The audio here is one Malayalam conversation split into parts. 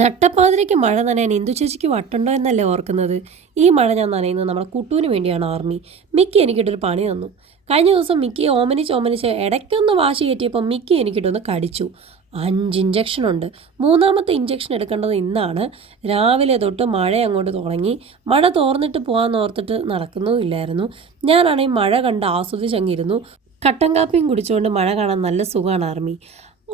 നട്ടപ്പാതിരയ്ക്ക് മഴ നനയാൻ ഇന്ദു ചേച്ചിക്ക് വട്ടുണ്ടോ എന്നല്ലേ ഓർക്കുന്നത്. ഈ മഴ ഞാൻ നനയുന്നത് നമ്മുടെ കുട്ടുവിന് വേണ്ടിയാണ്. ആർമി മിക്കി എനിക്കിട്ടൊരു പണി തന്നു. കഴിഞ്ഞ ദിവസം മിക്കിയെ ഓമനിച്ച് ഇടയ്ക്കൊന്ന് വാശി കയറ്റിയപ്പോൾ മിക്കി എനിക്കിട്ടൊന്ന് കടിച്ചു. 5 ഇഞ്ചക്ഷൻ ഉണ്ട്. മൂന്നാമത്തെ ഇഞ്ചക്ഷൻ എടുക്കേണ്ടത് ഇന്നാണ്. രാവിലെ തൊട്ട് മഴ അങ്ങോട്ട് തുടങ്ങി. മഴ തോർന്നിട്ട് പോകാമെന്ന് ഓർത്തിട്ട് നടക്കുന്നുമില്ലായിരുന്നു. ഞാനാണെങ്കിൽ മഴ കണ്ട് ആസ്വദിച്ചങ്ങിരുന്നു. കട്ടൻ കാപ്പിയും കുടിച്ചുകൊണ്ട് മഴ കാണാൻ നല്ല സുഖമാണ്. ആർമി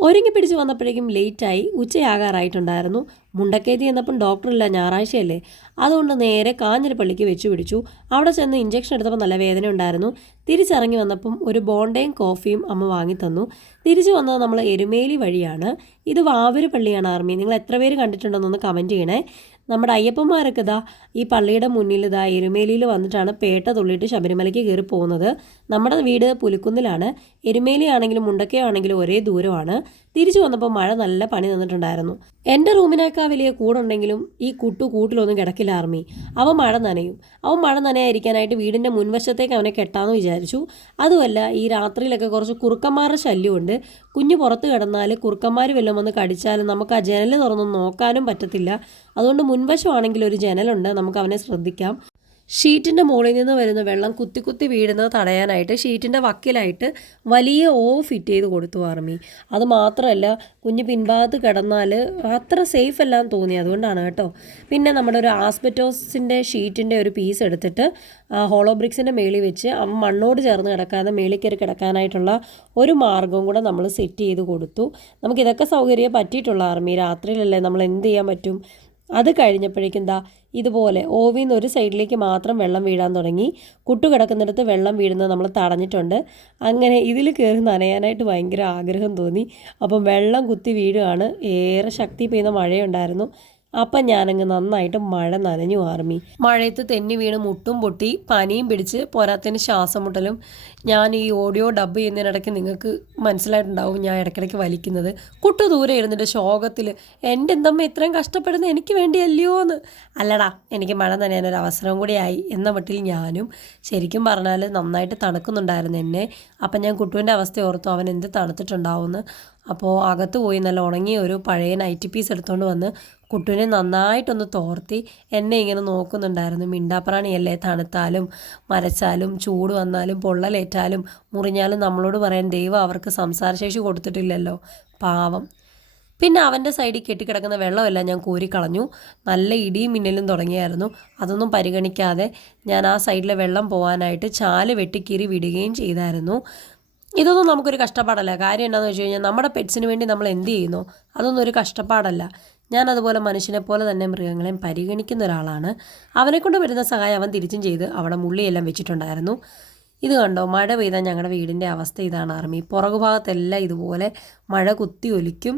ഒരുങ്ങി പിടിച്ച് വന്നപ്പോഴേക്കും ലേറ്റായി. ഉച്ചയാകാറായിട്ടുണ്ടായിരുന്നു. മുണ്ടക്കയറ്റി എന്നപ്പം ഡോക്ടറില്ല, ഞായറാഴ്ചയല്ലേ. അതുകൊണ്ട് നേരെ കാഞ്ഞിരപ്പള്ളിക്ക് വെച്ച് പിടിച്ചു. അവിടെ ചെന്ന് ഇഞ്ചക്ഷൻ എടുത്തപ്പോൾ നല്ല വേദന ഉണ്ടായിരുന്നു. തിരിച്ചിറങ്ങി വന്നപ്പം ഒരു ബോണ്ടയും കോഫിയും അമ്മ വാങ്ങിത്തന്നു. തിരിച്ചു വന്നത് നമ്മൾ എരുമേലി വഴിയാണ്. ഇത് വാവൂര് പള്ളിയാണ്. ആർമി നിങ്ങൾ എത്ര പേര് കണ്ടിട്ടുണ്ടെന്നൊന്ന് കമൻറ്റ് ചെയ്യണേ. നമ്മുടെ അയ്യപ്പന്മാരൊക്കെ ഇതാ ഈ പള്ളിയുടെ മുന്നിൽ ഇതാ എരുമേലിയിൽ വന്നിട്ടാണ് പേട്ട തുള്ളിയിട്ട് ശബരിമലയ്ക്ക് കയറി പോകുന്നത്. നമ്മുടെ വീട് പുലിക്കുന്നിലാണ്. എരുമേലി ആണെങ്കിലും മുണ്ടക്കയോ ആണെങ്കിലും ഒരേ ദൂരമാണ്. തിരിച്ചു വന്നപ്പോൾ മഴ നല്ല പണി തന്നിട്ടുണ്ടായിരുന്നു. എൻ്റെ റൂമിനേക്കാൾ വലിയ കൂടുണ്ടെങ്കിലും ഈ കൂട്ടിലൊന്നും കിടക്കില്ല. ആർമി അവൻ മഴ നനയും. അവൻ മഴ നനയായിരിക്കാനായിട്ട് വീടിൻ്റെ മുൻവശത്തേക്ക് അവനെ കെട്ടാമെന്ന് വിചാരിച്ചു. അതുമല്ല, ഈ രാത്രിയിലൊക്കെ കുറച്ച് കുറുക്കന്മാരുടെ ശല്യമുണ്ട്. കുഞ്ഞ് പുറത്ത് കിടന്നാൽ കുറുക്കന്മാർ വല്ലതും വന്ന് കടിച്ചാലും നമുക്ക് ആ ജനൽ തുറന്ന് നോക്കാനും പറ്റത്തില്ല. അതുകൊണ്ട് മുൻവശമാണെങ്കിൽ ഒരു ജനലുണ്ട്, നമുക്ക് അവനെ ശ്രദ്ധിക്കാം. ഷീറ്റിൻ്റെ മുകളിൽ നിന്ന് വരുന്ന വെള്ളം കുത്തി വീഴുന്നത് തടയാനായിട്ട് ഷീറ്റിൻ്റെ വക്കിലായിട്ട് വലിയ ഓവ് ഫിറ്റ് ചെയ്ത് കൊടുത്തു. ആർമി അത് മാത്രമല്ല, കുഞ്ഞ് പിൻഭാഗത്ത് കിടന്നാൽ അത്ര സേഫ് അല്ലാന്ന് തോന്നി, അതുകൊണ്ടാണ് കേട്ടോ. പിന്നെ നമ്മുടെ ഒരു ആസ്ബറ്റോസിൻ്റെ ഷീറ്റിൻ്റെ ഒരു പീസ് എടുത്തിട്ട് ഹോളോ ബ്രിക്സിൻ്റെ മേളിൽ വെച്ച് മണ്ണോട് ചേർന്ന് കിടക്കാതെ മേളിൽ കയറി കിടക്കാനായിട്ടുള്ള ഒരു മാർഗവും കൂടെ നമ്മൾ സെറ്റ് ചെയ്ത് കൊടുത്തു. നമുക്കിതൊക്കെ സൗകര്യം പറ്റിയിട്ടുള്ള. ആർമി രാത്രിയിലല്ലേ, നമ്മൾ എന്ത് ചെയ്യാൻ പറ്റും. അത് കഴിഞ്ഞപ്പോഴേക്കും എന്താ ഇതുപോലെ ഓവിൽ നിന്ന് ഒരു സൈഡിലേക്ക് മാത്രം വെള്ളം വീഴാൻ തുടങ്ങി. കുട്ടു കിടക്കുന്നിടത്ത് വെള്ളം വീഴുന്നത് നമ്മൾ തടഞ്ഞിട്ടുണ്ട്. അങ്ങനെ ഇതിൽ കയറി നനയാനായിട്ട് ഭയങ്കര ആഗ്രഹം തോന്നി. അപ്പം വെള്ളം കുത്തി വീഴുകയാണ്. ഏറെ ശക്തി പെയ്യുന്ന മഴയുണ്ടായിരുന്നു. അപ്പം ഞാനങ്ങ് നന്നായിട്ട് മഴ നനഞ്ഞു. ആർമി മഴയത്ത് തെന്നി വീണ് മുട്ടും പൊട്ടി പനിയും പിടിച്ച് പോരാത്തതിന് ശ്വാസം മുട്ടലും. ഞാൻ ഈ ഓഡിയോ ഡബ് ചെയ്യുന്നതിനിടയ്ക്ക് നിങ്ങൾക്ക് മനസ്സിലായിട്ടുണ്ടാവും ഞാൻ ഇടയ്ക്കിടയ്ക്ക് വലിക്കുന്നത്. കുട്ടു ദൂരെ ഇരുന്നിട്ട് ശോകത്തിൽ എൻ്റെ എന്തമ്മ ഇത്രയും കഷ്ടപ്പെടുന്നത് എനിക്ക് വേണ്ടിയല്ലയോ എന്ന്. അല്ലടാ, എനിക്ക് മഴ നനയാനൊരു അവസരം കൂടി ആയി എന്ന മട്ടിൽ ഞാനും. ശരിക്കും പറഞ്ഞാൽ നന്നായിട്ട് തണുക്കുന്നുണ്ടായിരുന്നു എന്നെ. അപ്പം ഞാൻ കുട്ടുവിൻ്റെ അവസ്ഥ ഓർത്തു, അവൻ എന്ത് തണുത്തിട്ടുണ്ടാവുമെന്ന്. അപ്പോൾ അകത്ത് പോയി നല്ല ഉണങ്ങിയ ഒരു പഴയ നൈറ്റി പീസ് എടുത്തുകൊണ്ട് വന്ന് കുട്ടുവിനെ നന്നായിട്ടൊന്ന് തോർത്തി എന്നെ ഇങ്ങനെ നോക്കുന്നുണ്ടായിരുന്നു. മിണ്ടാപ്രാണിയല്ലേ, തണുത്താലും മരച്ചാലും ചൂട് വന്നാലും പൊള്ളലേറ്റാലും മുറിഞ്ഞാലും നമ്മളോട് പറയാൻ ദൈവം അവർക്ക് സംസാരശേഷി കൊടുത്തിട്ടില്ലല്ലോ, പാവം. പിന്നെ അവൻ്റെ സൈഡിൽ കെട്ടിക്കിടക്കുന്ന വെള്ളമെല്ലാം ഞാൻ കോരിക്കളഞ്ഞു. നല്ല ഇടിയും മിന്നലും തുടങ്ങിയായിരുന്നു. അതൊന്നും പരിഗണിക്കാതെ ഞാൻ ആ സൈഡിലെ വെള്ളം പോകാനായിട്ട് ചാല് വെട്ടിക്കീറി വിടുകയും ചെയ്തായിരുന്നു. ഇതൊന്നും നമുക്കൊരു കഷ്ടപ്പാടല്ല. കാര്യം എന്താണെന്ന് വെച്ച് കഴിഞ്ഞാൽ നമ്മുടെ പെറ്റ്സിന് വേണ്ടി നമ്മൾ എന്ത് ചെയ്യുന്നു, അതൊന്നും ഒരു കഷ്ടപ്പാടല്ല. ഞാനതുപോലെ മനുഷ്യനെ പോലെ തന്നെ മൃഗങ്ങളെയും പരിഗണിക്കുന്ന ഒരാളാണ്. അവനെക്കൊണ്ട് വരുന്ന സഹായം അവൻ തിരിച്ചും ചെയ്ത് അവിടെ മുള്ളിയെല്ലാം വെച്ചിട്ടുണ്ടായിരുന്നു. ഇത് കണ്ടോ, മഴ പെയ്താൽ ഞങ്ങളുടെ വീടിൻ്റെ അവസ്ഥ ഇതാണ്. ആർമി പുറകുഭാഗത്തെല്ലാം ഇതുപോലെ മഴ കുത്തി ഒലിക്കും.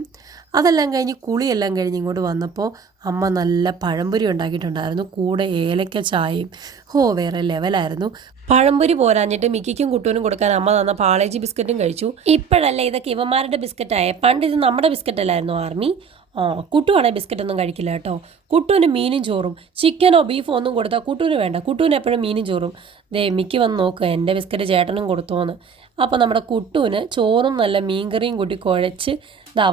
അതെല്ലാം കഴിഞ്ഞ് കുളിയെല്ലാം കഴിഞ്ഞ് ഇങ്ങോട്ട് വന്നപ്പോൾ അമ്മ നല്ല പഴംപൊരി ഉണ്ടാക്കിയിട്ടുണ്ടായിരുന്നു. കൂടെ ഏലക്ക ചായയും. വേറെ ലെവലായിരുന്നു. പഴംപൊരി പോരാഞ്ഞിട്ട് മിക്കിക്കും കുട്ടുവിനും കൊടുക്കാൻ അമ്മ തന്ന പാളേജി ബിസ്ക്കറ്റും കഴിച്ചു. ഇപ്പോഴല്ലേ ഇതൊക്കെ ഇവന്മാരുടെ ബിസ്ക്കറ്റായേ, പണ്ട് ഇത് നമ്മുടെ ബിസ്ക്കറ്റല്ലായിരുന്നു. ആർമി കുട്ടുവാണെങ്കിൽ ബിസ്ക്കറ്റൊന്നും കഴിക്കില്ല കേട്ടോ. കുട്ടുവിന് മീനും ചോറും ചിക്കനോ ബീഫോ ഒന്നും കൊടുത്താൽ കുട്ടുവിന് വേണ്ട. കുട്ടുവിന് എപ്പോഴും മീനും ചോറും. മിക്കി വന്ന് നോക്കുക എൻ്റെ ബിസ്ക്കറ്റ് ചേട്ടനും കൊടുത്തോന്ന്. അപ്പോൾ നമ്മുടെ കുട്ടുവിന് ചോറും നല്ല മീൻകറിയും കൂട്ടി കുഴച്ച്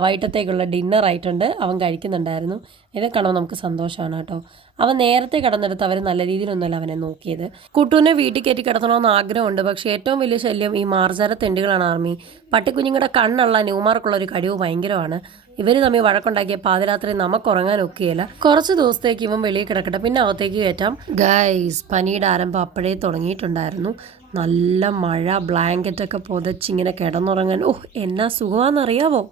വൈകിട്ടത്തേക്കുള്ള ഡിന്നറായിട്ടുണ്ട്. അവൻ കഴിക്കുന്നുണ്ടായിരുന്നു. ഇതൊക്കെ കാണുമ്പോൾ നമുക്ക് സന്തോഷമാണ് കേട്ടോ. അവൻ നേരത്തെ കിടന്നെടുത്ത് അവർ നല്ല രീതിയിലൊന്നുമല്ല അവനെ നോക്കിയത്. കുട്ടുവിനെ വീട്ടിൽ കയറ്റി കിടത്തണമെന്ന് ആഗ്രഹമുണ്ട്. പക്ഷേ ഏറ്റവും വലിയ ശല്യം ഈ മാർജാര തെണ്ടുകളാണ്. ആർമി പട്ടിക്കുഞ്ഞുങ്ങളുടെ കണ്ണുള്ള ന്യൂമാർക്കുള്ള ഒരു കഴിവ് ഭയങ്കരമാണ്. ഇവർ തമ്മിൽ വഴക്കുണ്ടാക്കിയ പാതിരാത്രി നമുക്ക് ഉറങ്ങാൻ ഒക്കെയല്ല. കുറച്ച് ദിവസത്തേക്ക് ഇവൻ വെളിയിൽ കിടക്കട്ടെ, പിന്നെ അകത്തേക്ക് കയറ്റാം. ഗൈസ്, പനിയുടെ ആരംഭം അപ്പോഴേ തുടങ്ങിയിട്ടുണ്ടായിരുന്നു. നല്ല മഴ, ബ്ലാങ്കറ്റൊക്കെ പുതച്ചിങ്ങനെ കിടന്നുറങ്ങാൻ എന്നാ സുഖമാണെന്നറിയാവോ.